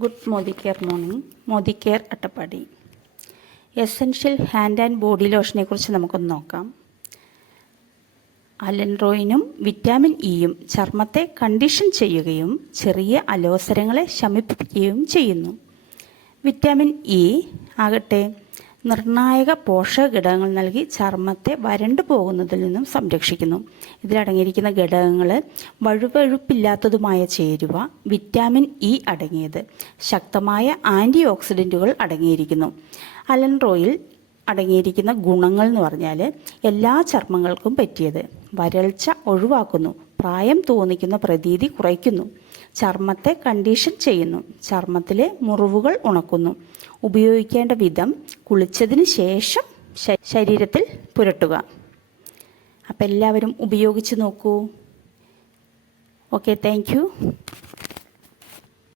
Good Modi care morning. Modi care Attappadi. Essential hand and body ലോഷനെ കുറിച്ച് നമുക്കൊന്ന് നോക്കാം. അലൻറോയിനും വിറ്റാമിൻ ഇയും ചർമ്മത്തെ കണ്ടീഷൻ ചെയ്യുകയും ചെറിയ അലോസരങ്ങളെ ശമിപ്പിക്കുകയും ചെയ്യുന്നു. വിറ്റാമിൻ ഇ ആകട്ടെ നിർണായക പോഷക ഘടകങ്ങൾ നൽകി ചർമ്മത്തെ വരണ്ടു പോകുന്നതിൽ നിന്നും സംരക്ഷിക്കുന്നു. ഇതിലടങ്ങിയിരിക്കുന്ന ഘടകങ്ങൾ വഴുവഴുപ്പില്ലാത്തതുമായ ചേരുവ, വിറ്റാമിൻ ഇ അടങ്ങിയത്, ശക്തമായ ആൻറ്റി ഓക്സിഡൻറ്റുകൾ അടങ്ങിയിരിക്കുന്നു. അലൻറോയിൽ അടങ്ങിയിരിക്കുന്ന ഗുണങ്ങൾ എന്ന് പറഞ്ഞാൽ എല്ലാ ചർമ്മങ്ങൾക്കും പറ്റിയത്, വരൾച്ച ഒഴിവാക്കുന്നു, പ്രായം തോന്നിക്കുന്ന പ്രതീതി കുറയ്ക്കുന്നു, ചർമ്മത്തെ കണ്ടീഷൻ ചെയ്യുന്നു, ചർമ്മത്തിലെ മുറിവുകൾ ഉണക്കുന്നു, ഉപയോഗിക്കേണ്ട വിധം കുളിച്ചതിന് ശേഷം ശരീരത്തിൽ പുരട്ടുക. അപ്പം എല്ലാവരും ഉപയോഗിച്ച് നോക്കൂ. Okay, thank you.